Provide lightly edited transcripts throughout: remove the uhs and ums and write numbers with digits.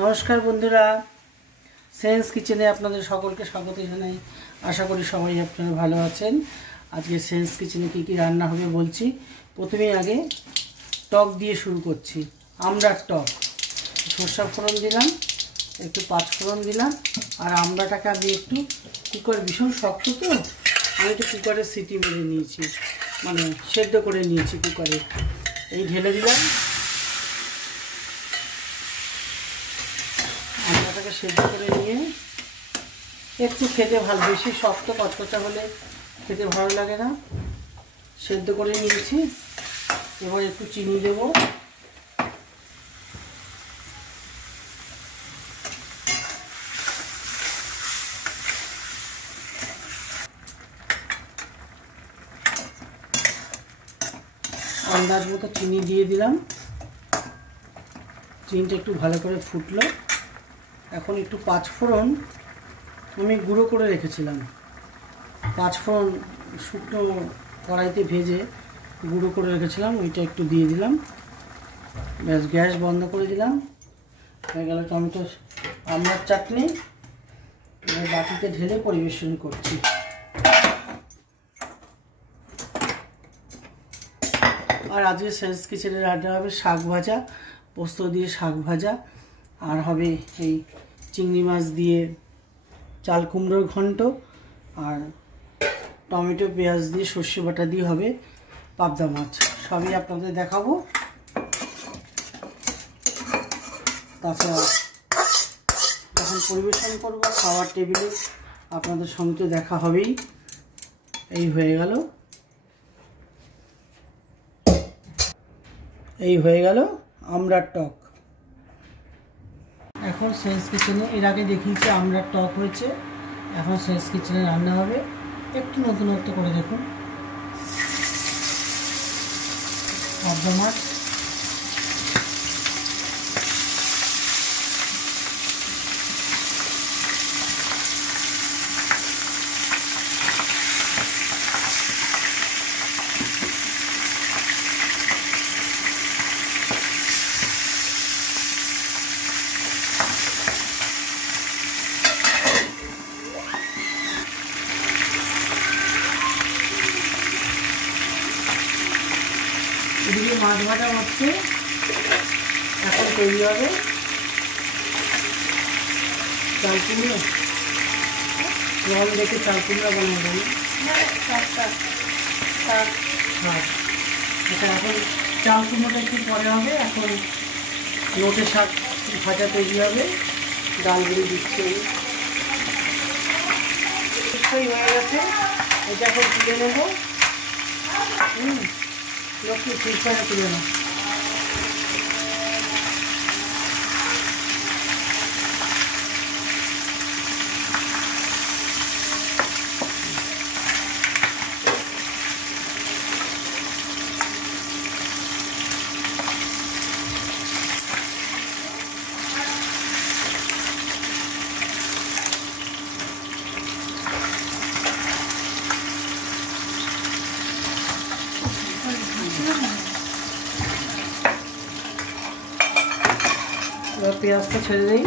নমস্কার বন্ধুরা, সেন্স কিচেনে আপনাদের সকলকে স্বাগত জানাই। আশা করি সবাই আপনারা ভালো আছেন। আজকে সেন্স কিচেনে কী কী রান্না হবে বলছি। প্রথমেই আগে টক দিয়ে শুরু করছি। আমড়ার টক, সরষা ফোড়ন দিলাম, একটু পাঁচফোড়ন দিলাম, আর আমড়াটাকে আমি একটু কুকার, ভীষণ শক্ত তো, আমি একটু কুকারে সিটি মেরে নিয়েছি, মানে সেদ্ধ করে নিয়েছি কুকারে। এই ঢেলে দিলাম, আমড়াটাকে সেদ্ধ করে নিয়ে একটু খেতে ভালো, বেশি শক্ত কচকচা হলে খেতে ভালো লাগে না। সেদ্ধ করে নিয়েছি, এবার একটু চিনি দেব, আন্দাজ মতো চিনি দিয়ে দিলাম। চিনিটা একটু ভালো করে ফুটলো। এখন একটু পাঁচফোড়ন আমি গুঁড়ো করে রেখেছিলাম, পাঁচফোড়ন শুকনো কড়াইতে ভেজে গুঁড়ো করে রেখেছিলাম, ওইটা একটু দিয়ে দিলাম। ব্যাস, গ্যাস বন্ধ করে দিলাম। হয়ে গেল টমেটো আমড়ার চাটনি। এবার বাটিতে ঢেলে পরিবেশন করছি। আর আজকে সেন্স কিচেনে রান্না হবে শাক ভাজা, পোস্ত দিয়ে শাক ভাজা, আর হবে এই চিংড়ি মাছ দিয়ে চাল কুমড়োর ঘন্ট, আর টমেটো পেঁয়াজ দিয়ে সর্ষে বাটা দিয়ে হবে পাবদা মাছ। সবই আপনাদের দেখাবো। তাছাড়া যখন পরিবেশন করবো খাওয়ার টেবিলে আপনাদের সঙ্গে তো দেখা হবেই। এই হয়ে গেল আমড়ার টক। এখন সেন্স কিচেনে, এর আগে দেখিয়েছি আমড়ার টক হয়েছে, এখন সেন্স কিচেনে রান্না হবে। একটু নতুনত্ব করে দেখুন। পাবদা মাছ, এদিকে মাছ ভাজা হচ্ছে, এখন তৈরি হবে চাল কুমড়ো। জল দেখে চাল কুমড়ো বানাবো। আচ্ছা, এখন চাল কুমড়োটা একটু পরে হবে। এখন নোটে শাক ভাজা তৈরি হবে, ডালগুলি দিচ্ছে। হয়ে গেছে, এটা এখন তুলে নেব। লক্ষ্মী ফিরফারে তুলে নেব। এবার পেঁয়াজটা ছেড়ে দিই,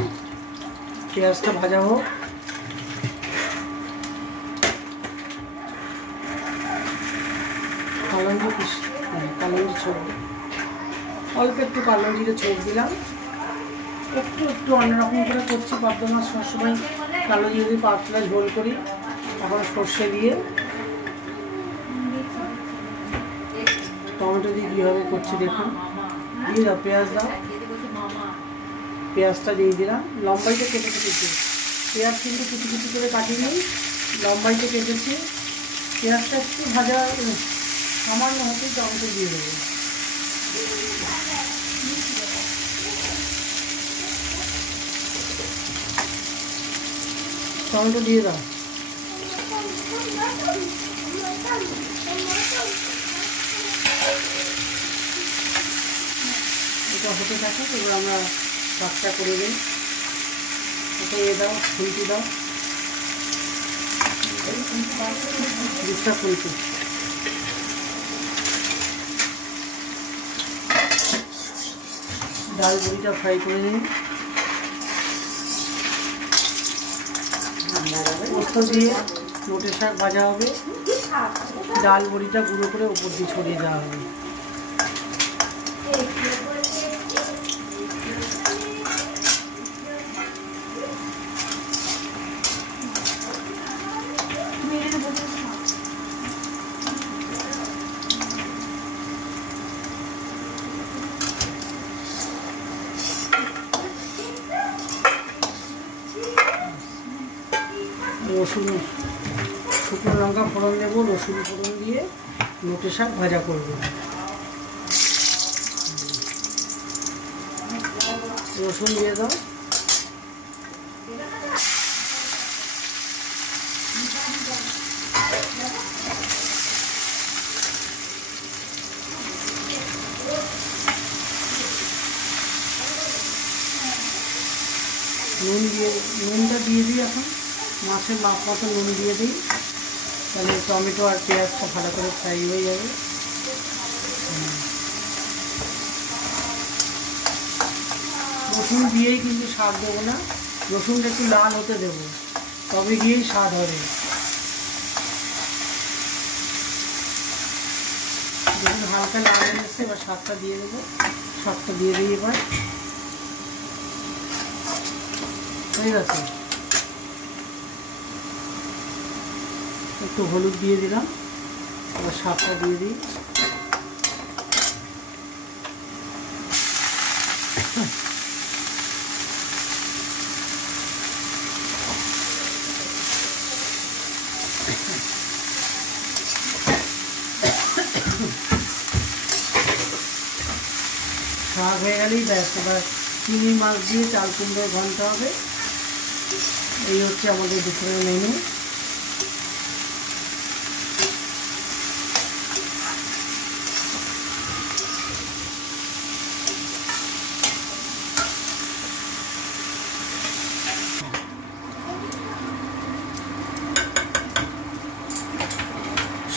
পেঁয়াজটা ভাজা হোক। কালোঞ্জি ছোপ, অল্প একটু কালোঞ্জিরে ছোপ দিলাম। একটু অন্যরকম করে করছি। পাবদা মাছ সবসময় কালো জিরে দিয়ে পাতলা ঝোল করি, এখন সর্ষে দিয়ে টমেটো দিয়ে কীভাবে করছি দেখুন। দিয়ে দাও, পেঁয়াজ দাও, পেঁয়াজটা দিয়ে দিলাম। লম্বাইতে কেটে কেটেছি পেঁয়াজ, কিন্তু কুচি কুচি করে কাটিনি, লম্বাইতে কেটেছি। পেঁয়াজটা একটু ভাজা সামান্য হতে টমেটো দিয়ে দেবো। টমেটো দিয়ে দাও। এটা হতে থাকে, এবার আমরা শাকটা করে দিই। এটা দাও, খুন্তি দাও, দুটা খুন্তি। ডাল বড়িটা ফ্রাই করে নিন। দিয়ে নোটে শাক ভাজা হবে, ডাল বড়িটা গুঁড়ো করে উপর দিয়ে ছড়িয়ে দেওয়া হবে। রসুন শুকনো লঙ্কা ফোড়ন দেবো, রসুন ফোড়ন দিয়ে নোটে শাক ভাজা করবো। রসুন দিয়ে দাও, নুনটা দিয়ে দিই। এখন মাছের মাপ মতো নুন দিয়ে দিই, তাহলে টমেটো আর পেঁয়াজটা ভালো করে ফ্রাই হয়ে যাবে। রসুন দিয়েই কিন্তু স্বাদ দেবো না, রসুনটা একটু লাল হতে দেবো, তবে গিয়েই স্বাদ হবে। যখন হালকা লাল হয়ে এসছে এবার শাকটা দিয়ে দেবো, শাকটা দিয়ে দিই। এবার হয়ে গেছে, একটু হলুদ দিয়ে দিলাম, এবার শাকটা দিয়ে দিই। শাক হয়ে গেলেই ব্যাস, এবার চিংড়ি মাছ দিয়ে চাল কুমড়োর ঘন্ট হবে। এই হচ্ছে আমাদের দুপুরের মেনু।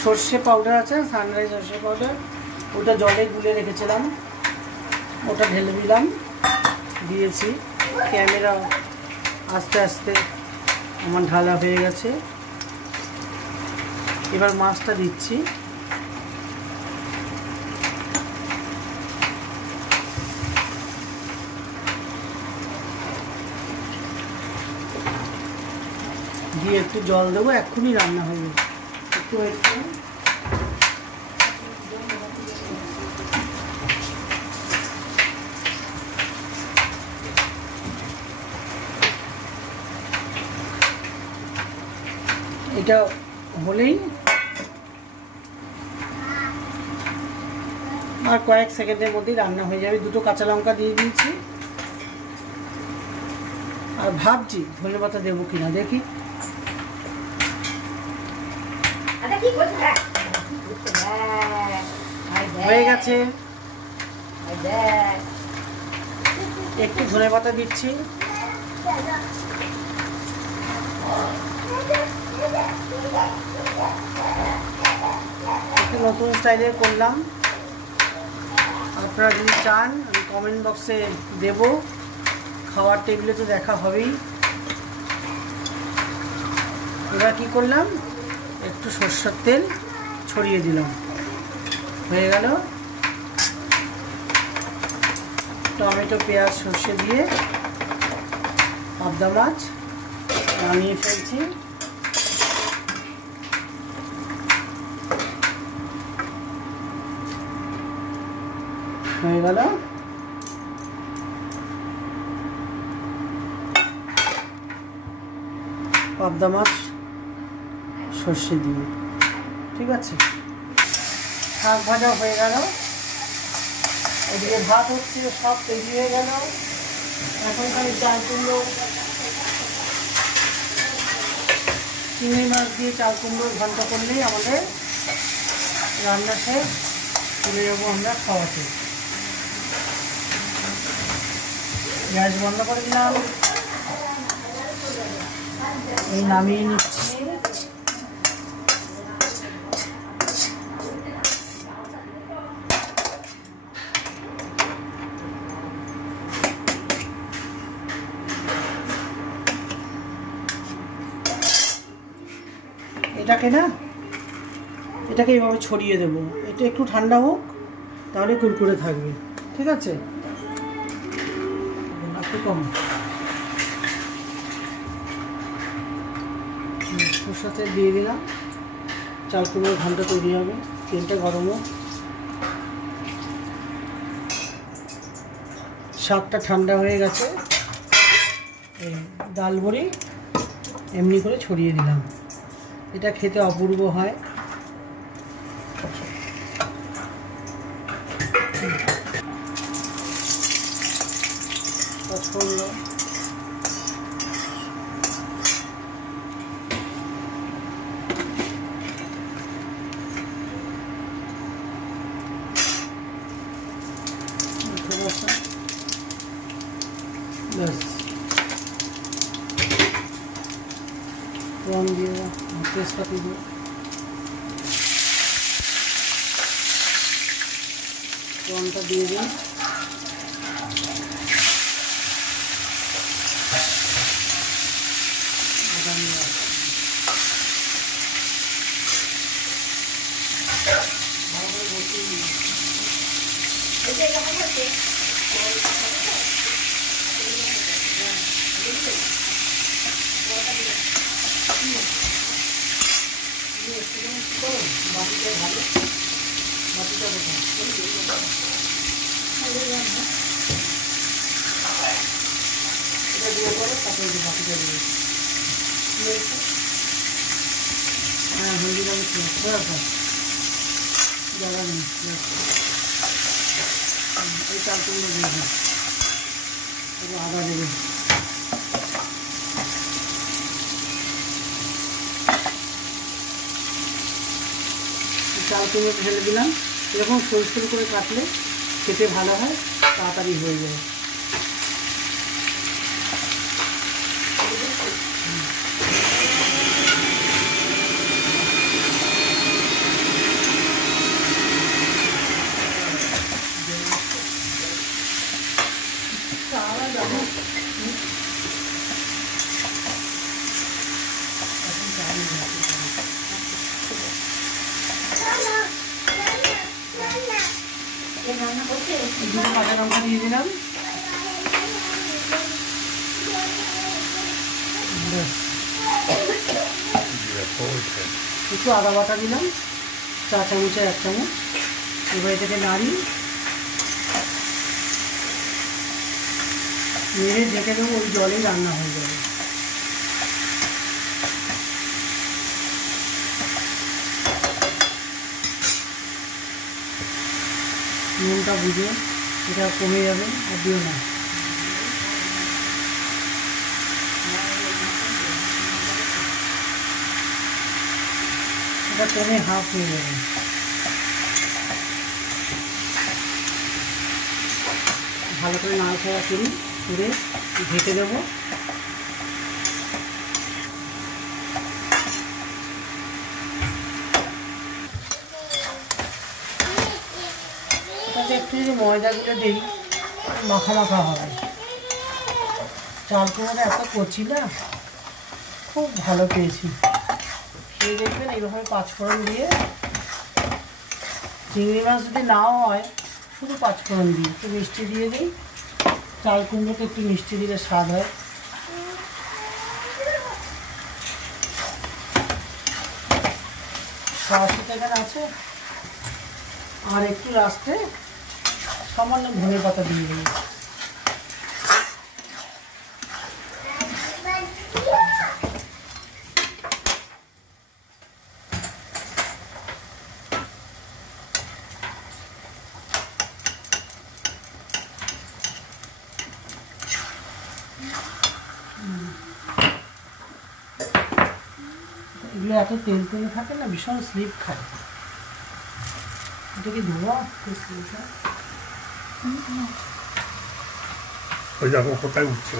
সর্ষে পাউডার আছে, সানরাইজ সর্ষে পাউডার, ওটা জলে গুলে রেখেছিলাম, ওটা ঢেলে দিলাম, দিয়েছি। ক্যামেরা আস্তে আস্তে আমার ঢালা হয়ে গেছে। এবার মাছটা দিচ্ছি। দিয়ে একটু জল দেবো, এক্ষুনি রান্না হয়ে যাবে। একটু ওয়েট করুন। এটা হলেই আর কয়েক সেকেন্ডের মধ্যেই রান্না হয়ে যাবে। দুটো কাঁচা লঙ্কা দিয়ে দিয়েছি, আর ভাবছি ধনেপাতা দেবো কিনা, দেখি। হয়ে গেছে, একটু ধনেপাতা দিচ্ছি। একটু নতুন স্টাইলের করলাম, আপনারা যদি চান আমি কমেন্ট বক্সে দেব, খাওয়ার টেবিলে তো দেখা হবেই। এবার কি করলাম, একটু সরষের তেল ছড়িয়ে দিলাম, হয়ে গেল। টমেটো পেঁয়াজ সর্ষে দিয়ে পাবদা মাছ নামিয়ে ফেলছি। হয়ে গেল। পাবদা মাছ সর্ষে দিয়ে, ঠিক আছে। শাক ভাজা হয়ে গেল, এদিকে ভাত হচ্ছে, সব তৈরি হয়ে গেল। এখন খালি চাল কুমড়ো, চিংড়ি মাছ দিয়ে চাল কুমড়োর ঘন্ট করলেই আমাদের রান্না শেষ। চলে যাবো আমরা খাওয়াতে। গ্যাস বন্ধ করে দিলাম, এই নামিয়ে নিচ্ছি। এটাকে এইভাবে ছড়িয়ে দেব। এটা একটু ঠান্ডা হোক, তাহলে কুরকুরে থাকবে। ঠিক আছে, একটু কম সরষের তেল দিয়ে দিলাম। চাল কুমড়োর ঘন্ট তৈরি হবে। তেলটা গরম হোক, শাকটা ঠান্ডা হয়ে গেছে। এই ডাল বড়ি এমনি করে ছড়িয়ে দিলাম। এটা খেতে অপূর্ব হয়। পাঁচফোড়ন, ব্যাস ফোড়ন দিয়ে তেজপাতা দিয়ে ফোড়নটা দিয়ে দিন। বাটিটা ভালো, বাটিটা কোথায়? এটা দিয়ে পরে তারপরে বাটিটা দিয়ে হ্যাঁ হলদি রঙ জায়গা নেই। এই চাল কুমড়ো দিয়ে দিন, আদা দেবেন। চাল কুমড়ো ঢেলে দিলাম। এরকম সরু সরু করে কাটলে খেতে ভালো হয়, তাড়াতাড়ি হয়ে যায়। কাঁচা লঙ্কা দিয়ে দিলাম। একটু আদা বাটা দিলাম, 4 চামচে 1 চামচ। এবার এটাকে নাড়ি নেড়ে ঢেকে দেবো। ওই জলেই রান্না হয়ে যাবে। নুনটা বুঝে, এটা কমে যাবে, আর দিও না। এটা কমে হাফ হয়ে যাবে। ভালো করে নাড়াচাড়া করে ঢেকে দেবো। একটু যদি ময়দাগুলো দিই, মাখা মাখা হয়। চাল কুমড়োটা এত কচি না, খুব ভালো পেয়েছি। খেয়ে দেখবেন এইভাবে 5 ফোড়ন দিয়ে। চিংড়ি মাছ যদি নাও হয়, শুধু 5 ফোড়ন দিই, একটু মিষ্টি দিয়ে দিই। চাল কুমড়োতে একটু মিষ্টি দিলে স্বাদ হয়। সরষে তেল আছে, আর একটু লাস্টে সামান্য ধনে পাতা দিয়ে দিই। এগুলো এত তেল তেলে থাকে না, ভীষণ স্লিপ খায়। এটা কি ধোয়া? ওই দেখো কোথায় উঠছে।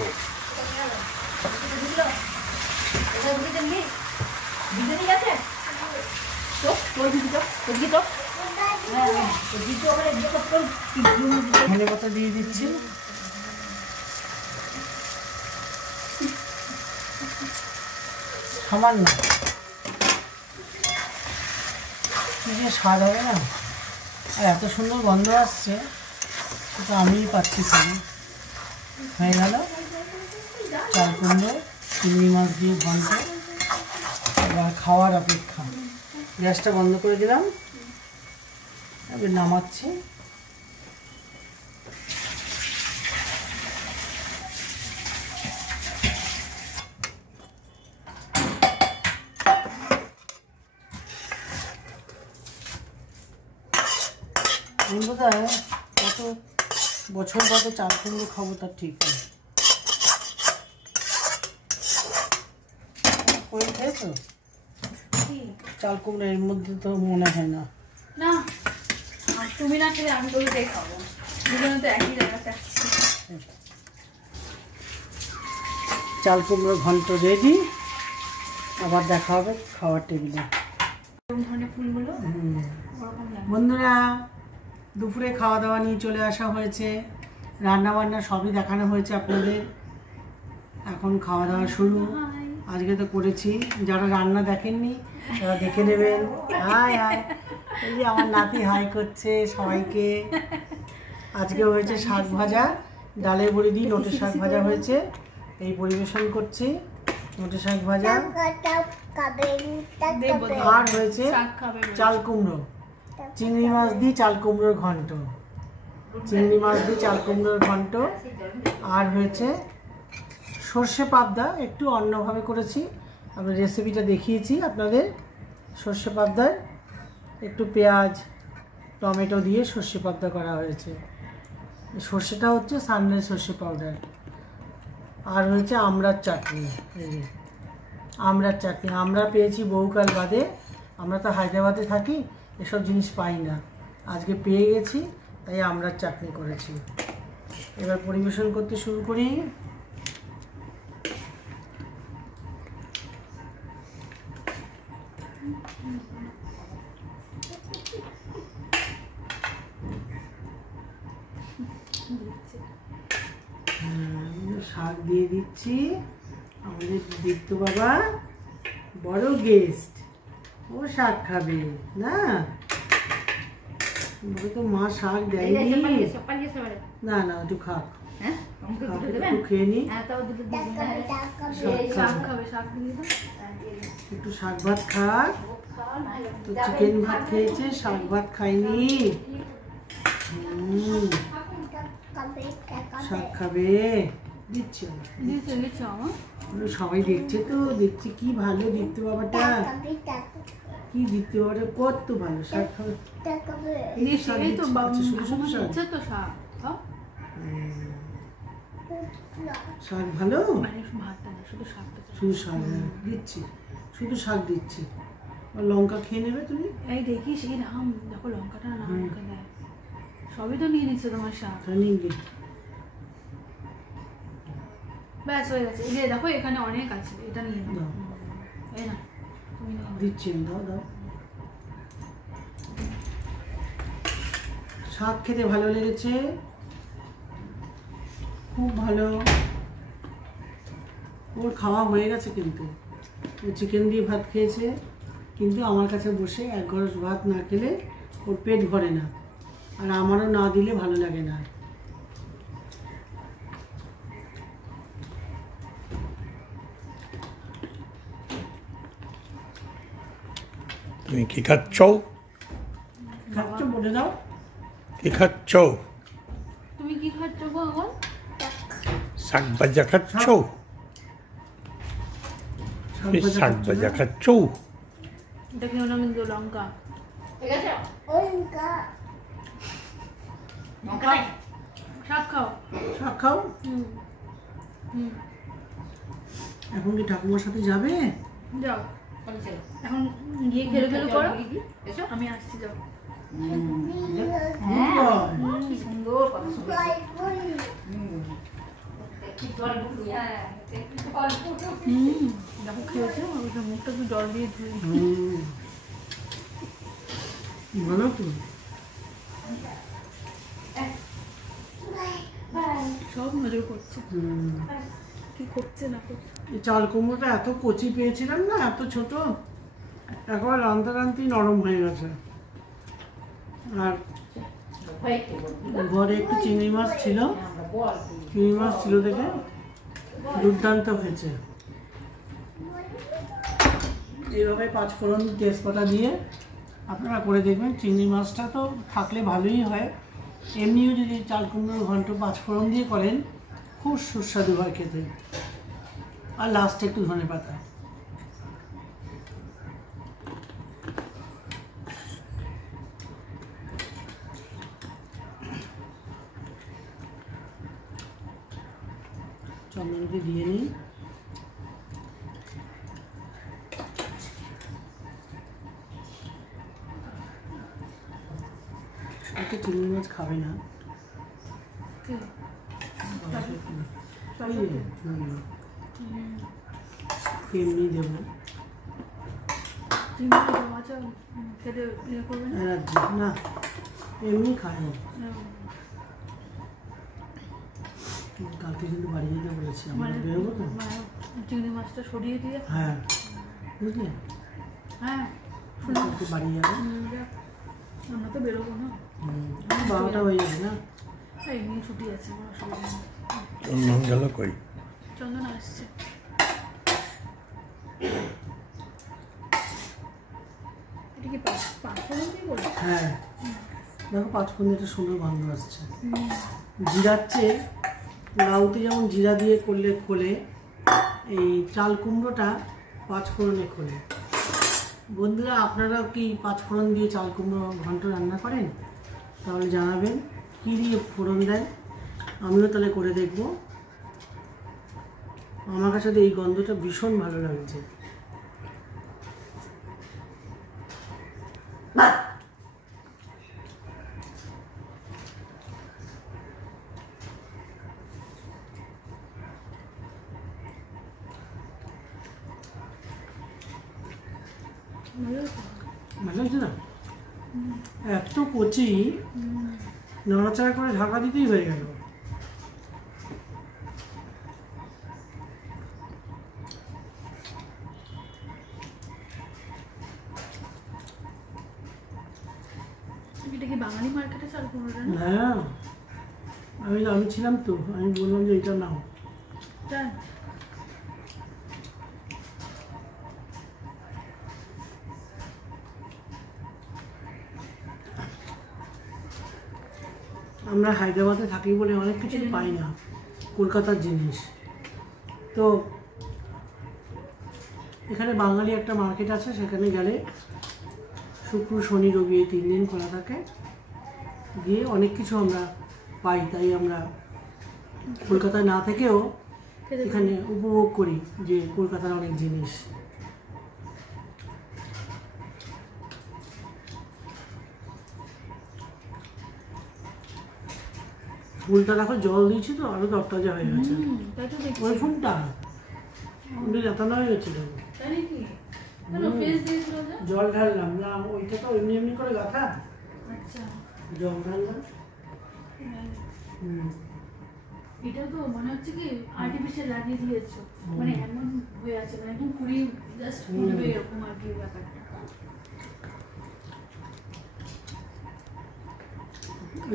ধনে পাতা দিয়ে দিচ্ছি। সামান্য যে স্বাদ হবে না, আর এত সুন্দর গন্ধ আসছে, সেটা আমিই পাচ্ছি খালি। হয়ে গেল চাল কুমড়ো চিংড়ি মাছ দিয়ে ঘন্ট। এবার খাওয়ার অপেক্ষা। গ্যাসটা বন্ধ করে দিলাম, এবার নামাচ্ছি। বোধহয় কত বছর বাদে চাল কুমড়ো খাবো তার ঠিক নেই। করে খেয়েছো চাল কুমড়ো? এর মধ্যে তো মনে হয় না। না তুমি না খেলে আমি তোকে দিয়ে খাবো, দুজনে তো একই জায়গাতে। চাল কুমড়ো ঘন্ট রেডি, আবার দেখা হবে খাওয়ার টেবিলে। ফুলগুলো বন্ধুরা, দুপুরে খাওয়া দাওয়া নিয়ে চলে আসা হয়েছে, রান্না বান্না সবই দেখানো হয়েছে আপনাদের। এখন খাওয়া দাওয়া শুরু। আজকে তো করেছি, যারা রান্না দেখেননি তারা দেখে নেবেন। হাই হাই, এই যে আমার নাতি হাই করছে সবাইকে। আজকে হয়েছে শাক ভাজা, ডালের বড়ি দিয়ে নোটে শাক ভাজা হয়েছে, এই পরিবেশন করছি। নোটে শাক ভাজা আর হয়েছে চাল কুমড়ো, চিংড়ি মাছ দিয়ে চাল কুমড়োর ঘন্ট, চিংড়ি মাছ দিয়ে চাল কুমড়োর ঘন্ট। আর হয়েছে সর্ষে পাবদা, একটু অন্যভাবে করেছি, আমি রেসিপিটা দেখিয়েছি আপনাদের। সর্ষে পাবদার একটু পেঁয়াজ টমেটো দিয়ে সর্ষে পাবদা করা হয়েছে। সর্ষেটা হচ্ছে সানরাইজ সর্ষে পাউডার। আর হয়েছে আমড়ার চাটনি, এই যে আমড়ার চাটনি। আমরা পেয়েছি বহুকাল বাদে, আমরা তো হায়দ্রাবাদে থাকি, এসব জিনিস পাই না, আজকে পেয়ে গেছি, তাই আমড়ার চাটনি করেছি। এবার পরিবেশন করতে শুরু করি। শাক দিয়ে দিচ্ছি। আমাদের দীপ্ত বাবা বড় গেস্ট, ও শাক খাবে না? তো মা শাক দেয়নি। না না, একটু খাক, একটু খেয়ে নি। একটু শাক ভাত খাক, তো চিকেন ভাত খেয়েছে, শাক ভাত খাইনি। শাক খাবে, দিচ্ছি সবাই দেখছে তো, দেখছি কি ভালো দীপ্ত বাবাটা, কি দীপ্ত বাবাটা কত ভালো শাক খাবে। শাক ভালো, শুধু শাক দিচ্ছি, শুধু শাক দিচ্ছি। লঙ্কা খেয়ে নেবে তুমি? এই দেখিস এই রাম, দেখো লঙ্কাটা না লঙ্কা দেয়, সবই তো নিয়ে নিচ্ছে তোমার শাক। ব্যাস হয়ে গেছে। এই যে দেখো এখানে অনেক আছে, এটা নিয়ে নাও। এই না তুমি দিচ্ছি, দাও দাও। শাক খেতে ভালো লেগেছে, খুব ভালো। ওর খাওয়া হয়ে গেছে, কিন্তু ও চিকেন দিয়ে ভাত খেয়েছে, কিন্তু আমার কাছে বসে এক গ্লাস ভাত না খেলে ওর পেট ভরে না, আর আমারও না দিলে ভালো লাগে না। তুমি কি খাচ্ছ? খাচ্ছ বলে দাও, কি খাচ্ছ? তুমি কি খাচ্ছ গো? এখন শাক ভাজা খাচ্ছ? শাক ভাজা খাচ্ছ? এটা খেও না কিন্তু লঙ্কা, ঠিক আছে? শাক খাও, শাক খাও। এখন কি ঠাকুমার সাথে যাবে? যাও এখন গিয়ে খেলে খেলে করো, আমি আসছি। যাও। সুন্দর দেখো খেয়েছে, মুখটা একটু জল দিয়ে ধুয়ে ভালো তো, সব নজর করছে কি করছে না করছে। এই চাল কুমড়োটা এত কচি পেয়েছিলাম না, এত ছোট, একবার রান্তে রান্তেই নরম হয়ে গেছে। আর ঘরে একটু চিংড়ি মাছ ছিল, দেখে দুর্দান্ত হয়েছে। এইভাবে 5 ফোড়ন তেজপাতা দিয়ে আপনারা করে দেখবেন। চিংড়ি মাছটা তো থাকলে ভালোই হয়, এমনিও যদি চাল কুমড়োর ঘন্ট 5 ফোড়ন দিয়ে করেন খুব সুস্বাদু হয় খেতে। আর লাস্টে একটু ধনেপাতা। চন্দনকে দিয়ে নিই। একটা চিংড়ি মাছ খাবে না, এমনি দেবো না, এমনি খায় না। কালকে কিন্তু বাড়ি যেতে বলেছি, আমরা বেরোবো তো, চিংড়ি মাছটা সরিয়ে দিয়ে। হ্যাঁ বুঝলে, হ্যাঁ কালকে বাড়ি যাবে, আমরা তো বেরোবো না, 12টা হয়ে যাবে না। এমনি ছুটি আছে, কোনো অসুবিধা নেই। চন্দন গেল কই? চন্দন আসছে। এটা কি পাঁচফোড়ন দিয়ে বলছো? হ্যাঁ দেখো 5 ফোড়ন একটা সুন্দর গন্ধ আসছে। জিরার চেয়ে লাউতে যেমন জিরা দিয়ে করলে খোলে, এই চাল কুমড়োটা 5 ফোড়নে খোলে। বন্ধুরা, আপনারা কি 5 ফোড়ন দিয়ে চাল কুমড়ো ঘন্ট রান্না করেন? তাহলে জানাবেন কী দিয়ে ফোড়ন দেন, আমিও তাহলে করে দেখব। আমার কাছে তো এই গন্ধটা ভীষণ ভালো লাগছে। ভালো লাগছে না? এত কচি, নাড়াচাড়া করে ঢাকা দিতেই হয়ে গেল। এটা কি বাঙালি মার্কেটে চাল কুমড়োটা? হ্যাঁ, আমি ছিলাম তো, আমি বললাম যে এটা নাও। তাই? আমরা হায়দ্রাবাদে থাকি বলে অনেক কিছু পাই না, কলকাতার জিনিস। তো এখানে বাঙালি একটা মার্কেট আছে, সেখানে গেলে শুক্র শনি রবি এই 3 দিন খোলা থাকে, গিয়ে অনেক কিছু আমরা পাই। তাই আমরা কলকাতায় না থেকেও এখানে উপভোগ করি যে কলকাতার অনেক জিনিস। ফুলটা দেখো জল দিয়েছি তো আরো তরতাজা হয়ে গেছে। তাই তো দেখছি। ওই ফুলটা ওটা যাতানো হয়ে গেছিল, তাই নাকি? কেন ফ্রেশ দিয়েছিল যে? জল ঢাললাম না, ওইটা তো এমনি এমনি করে গাঁথা, আচ্ছা। জল ঢাললাম। এটা তো মনে হচ্ছে কি আর্টিফিশিয়াল লাগিয়ে দিয়েছো, মানে এমন হয়ে আছে, মানে একদম কুড়ি জাস্ট ফুটবে এরকম আর কি ব্যাপারটা।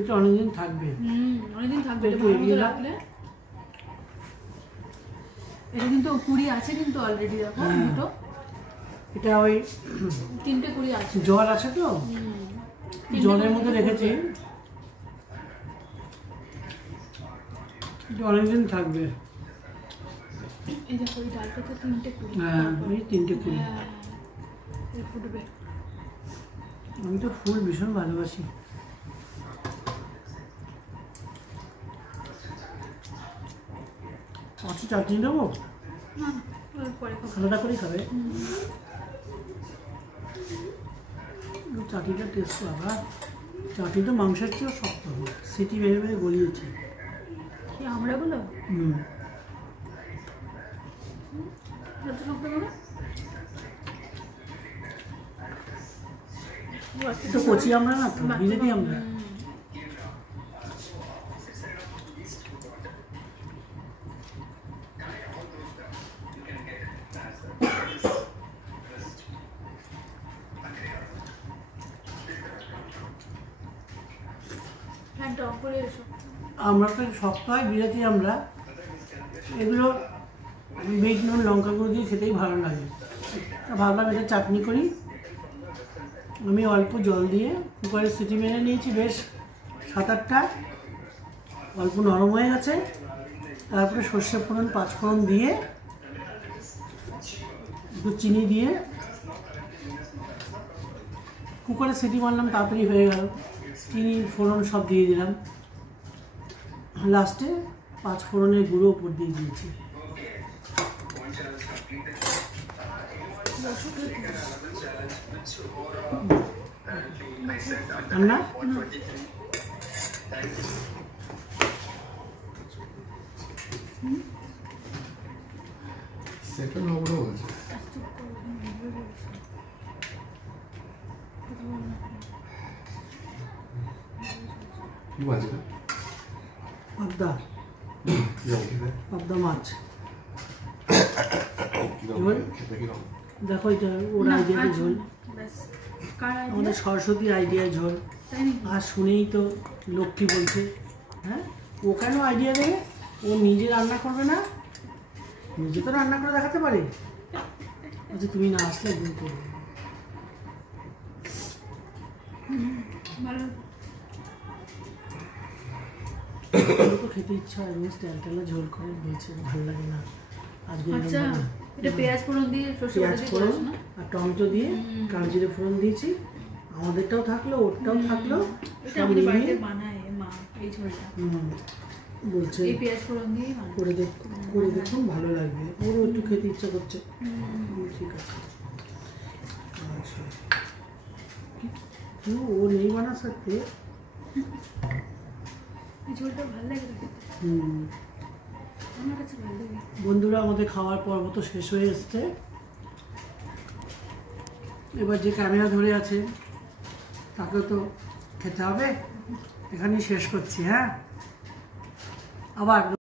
এটা অনেকদিন থাকবে। অনেকদিন থাকবে, এটা একটু ভালো এগিয়ে মতো নাও। রাখলে। এটা কিন্তু কুড়ি আছে কিন্তু অলরেডি, দেখো দুটো এটা ওই 3টে কুড়ি আছে। জল আছে তো, জলের মধ্যে রেখেছি, এটা অনেকদিন থাকবে। এই দেখো এই ডালটা তো 3টে কুড়ি। হ্যাঁ, ওই 3টে ফুল। হ্যাঁ, এই ফুটবে। আমি তো ফুল ভীষণ ভালোবাসি। আচ্ছা, চাটনি দেবো? না না, পরে খাবো। আলাদা করে খাবে? চাটনিটা টেস্ট বাবা, চাটনি তো মাংসের চেয়েও শক্ত, সিটি বেড়ে বেড়ে গলিয়েছে। কি আমড়াগুলো? এত শক্ত করে? তো কচি আমরা না, তো বিলেতি আমরা। ফ্যানটা অফ করে এসো। আমরা তো শক্ত হয় বিরাটি, আমরা এগুলো বিট নুন লঙ্কা গুঁড়ো দিয়ে খেতেই ভালো লাগে। তা ভাবলাম এটা চাটনি করি। আমি অল্প জল দিয়ে কুকারে সিটি মেরে নিয়েছি বেশ 7-8টা, অল্প নরম হয়ে গেছে। তারপরে সর্ষে ফোড়ন 5 ফোড়ন দিয়ে একটু চিনি দিয়ে কুকারে সিটি মারলাম, তাড়াতাড়ি হয়ে গেল। চিনি ফোড়ন সব দিয়ে দিলাম, লাস্টে 5 ফোড়নের গুঁড়ো উপর দিয়ে দিয়েছি। রান্না সেকেন্ড নম্বরও বলছে কি বাজে পাবদা, পাবদা মাছ। খেতে কিরকম? দেখো এটা ওর না, আইডিয়াতে আর ঝোল, ব্যাস। কার idea? আমাদের সরস্বতী আইডিয়ায় ঝোল। তাই নাকি? আর শুনেই তো লক্ষ্মী বলছে। হ্যাঁ, ও কেন আইডিয়া দেবে? ও নিজে রান্না করবে না? নিজে তো রান্না করে দেখাতে পারে। আচ্ছা তুমি না আসলে একদিন করবে। ভালো। আমার তো খেতে ইচ্ছা হয়, রোজ তেলটেলা ঝোল করে হয়েছে, ভালো লাগে না। আজকে আচ্ছা, এটা পেঁয়াজ ফোড়ন দিয়ে সর্ষে বাটা পেঁয়াজ দিয়ে ফোড়ন করেছো না? আর টমেটো দিয়ে কাঁচজিরে ফোড়ন দিয়েছি। আমাদেরটাও থাকলো, ওরটাও থাকলো, এটা সব আমাদের বাড়িতে মিলিয়ে বানায় মা এই ঝোলটা। বলছে এই পেঁয়াজ ফোড়ন দিয়েই বানায়। করে দেখুন, ভালো লাগবে। ওরও একটু খেতে ইচ্ছা করছে। ঠিক আছে। আচ্ছা, ও নেই বানা सकते। এই ঝোলটা ভালো লাগে তো খেতে। আমার কাছে ভালো লাগে। বন্ধুরা, আমাদের খাওয়ার পর্ব তো শেষ হয়ে এসছে। এবার যে ক্যামেরা ধরে আছে তাকে তো খেতে হবে। এখানেই শেষ করছি। হ্যাঁ, আবার